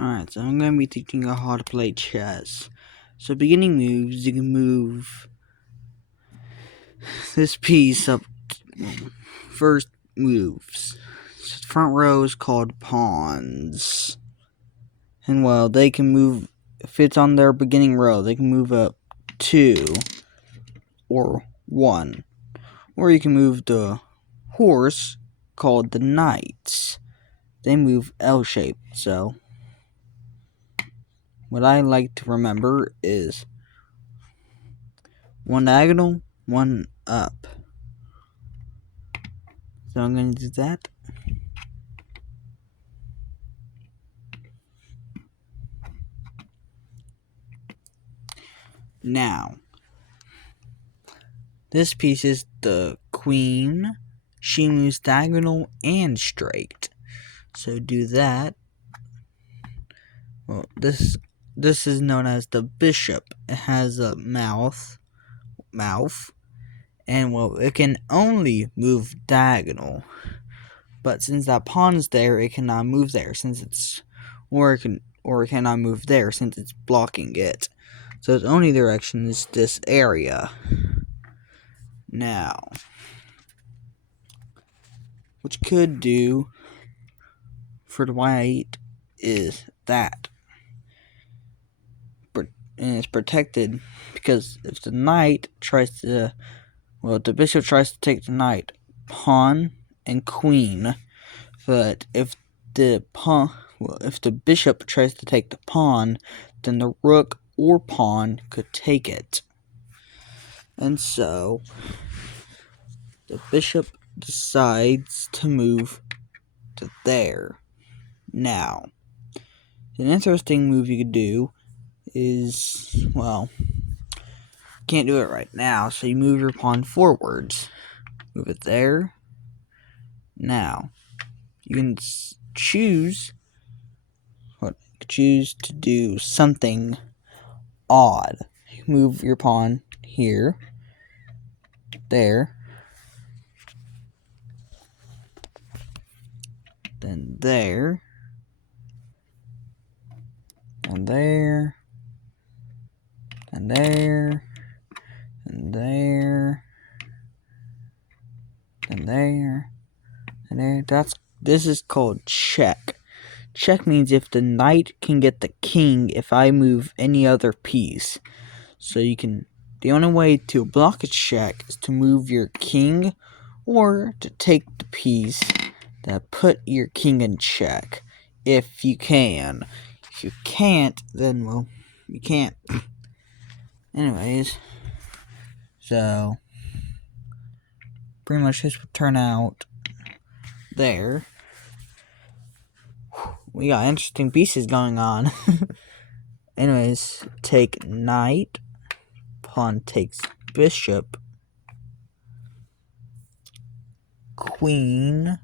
Alright, so I'm going to be teaching you how to play chess. So beginning moves, you can move this piece up. First moves. So the front row is called pawns. And well, they can move, if it's on their beginning row, they can move up 2 or 1. Or you can move the horse called the knights. They move L-shaped, so what I like to remember is 1 diagonal, 1 up. So I'm going to do that. Now, this piece is the queen. She moves diagonal and straight. So do that. Well, this is known as the bishop. It has a mouth, and well, it can only move diagonal. But since that pawn's there, it cannot move there since it's, or it cannot move there since it's blocking it. So its only direction is this area. Now, what you could do for the white is that. And it's protected because if the knight tries to, well, the bishop tries to take the knight, pawn and queen. But if the bishop tries to take the pawn, then the rook or pawn could take it. And so the bishop decides to move to there. Now, an interesting move you could do is, well, can't do it right now, so you move your pawn forwards. Move it there. Now, you can choose to do something odd. Move your pawn here, there, then there, and there, and there, and there, and there, and there. This is called check. Check means if the knight can get the king if I move any other piece. So you can, the only way to block a check is to move your king or to take the piece that put your king in check. If you can. If you can't, then, well, you can't. Anyways, so pretty much this would turn out there. We got interesting pieces going on. Anyways, take knight, pawn takes bishop, queen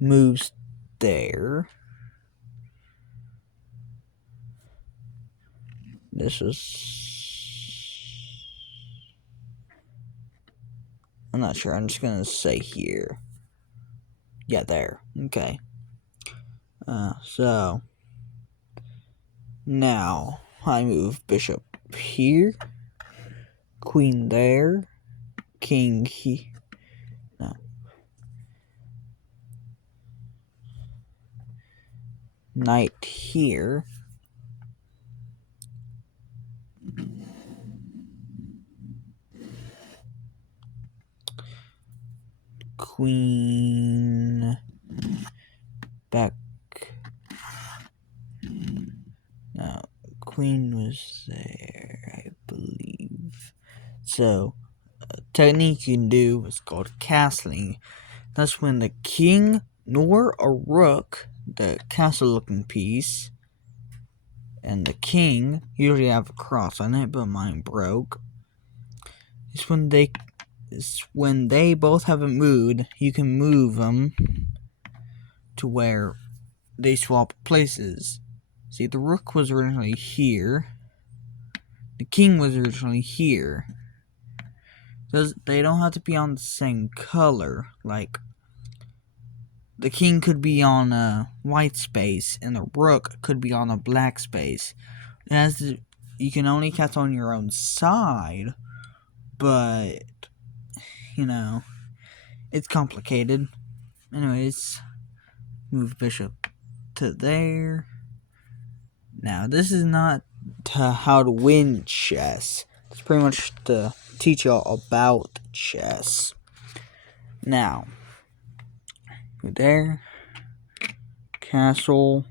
moves there. This is, I'm not sure, I'm just gonna say here. Yeah, there. Okay. So now I move bishop here, queen there, king here. No. Knight here. Queen back. No, queen was there, I believe. So, a technique you can do is called castling. That's when the king nor a rook, the castle-looking piece, and the king usually have a cross on it, but mine broke. It's when they both haven't moved, you can move them to where they swap places. See, the rook was originally here. The king was originally here. They don't have to be on the same color. Like, the king could be on a white space, and the rook could be on a black space. You can only castle on your own side, but it's complicated. Anyways, move bishop to there. Now, this is not how to win chess. It's pretty much to teach y'all about chess. Now, there, castle.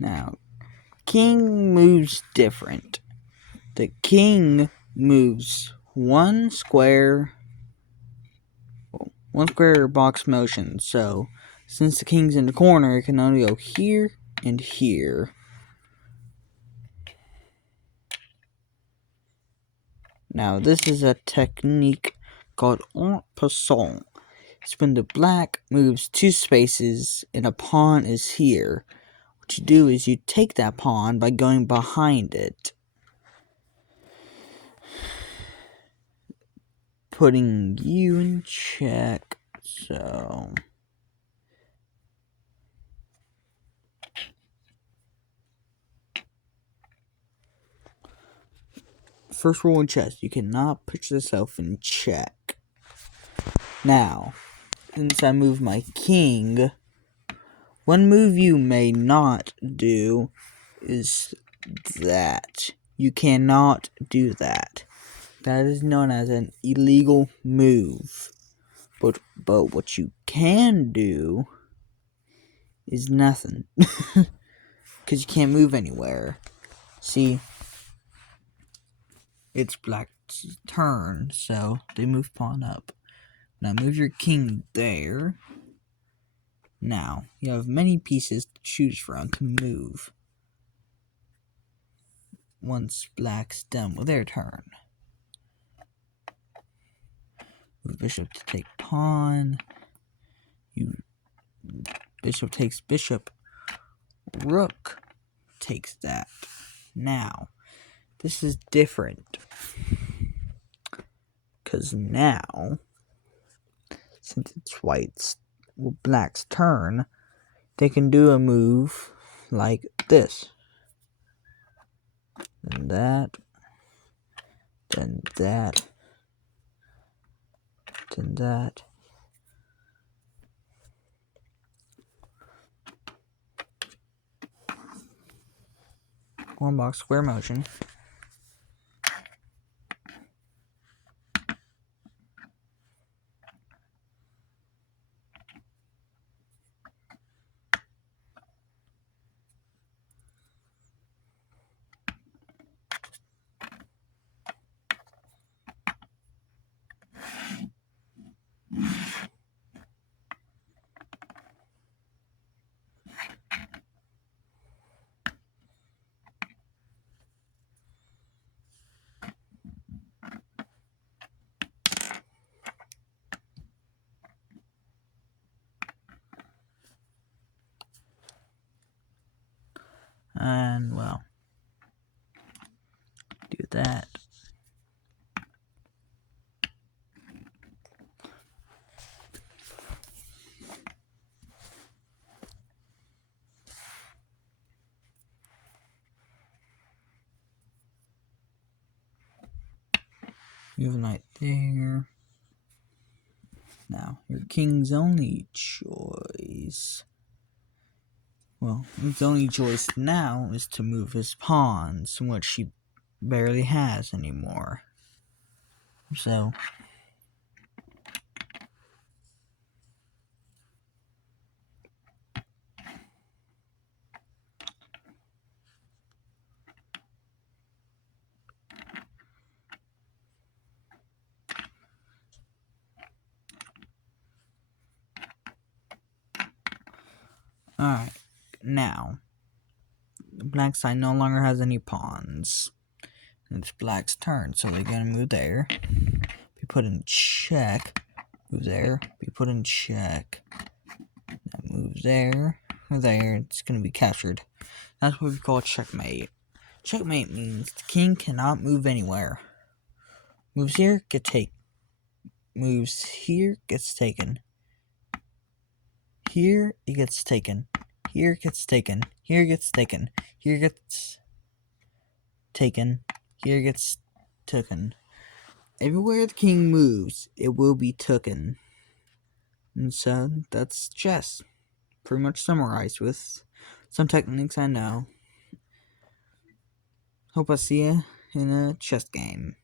Now, king moves different. The king moves one square box motion. So, since the king's in the corner, it can only go here and here. Now, this is a technique called en passant. It's when the black moves 2 spaces and a pawn is here. What you do is you take that pawn by going behind it, putting you in check. So, first rule in chess, you cannot put yourself in check. Now, since I moved my king, one move you may not do is that. You cannot do that. That is known as an illegal move. But what you can do is nothing. Because you can't move anywhere. See, it's black's turn, so they move pawn up. Now move your king there. Now, you have many pieces to choose from to move once black's done with their turn. Move bishop to take pawn. Bishop takes bishop. Rook takes that. Now, this is different. Because now, since it's black's turn, they can do a move like this. Then that. Then that. Then that. One box square motion. And, well, do that. Move a knight there. Now, your king's only choice. Well, his only choice now is to move his pawns, which he barely has anymore. So, Alright, now, the black side no longer has any pawns. It's black's turn, so they're gonna move there. Be put in check. Move there. Be put in check. That moves there. Or there. It's gonna be captured. That's what we call checkmate. Checkmate means the king cannot move anywhere. Moves here, get taken. Moves here, gets taken. Here, it gets taken. Here, gets taken. Here, gets taken. Here, gets taken. Here, gets taken. Everywhere the king moves, it will be taken. And so, that's chess. Pretty much summarized with some techniques I know. Hope I see you in a chess game.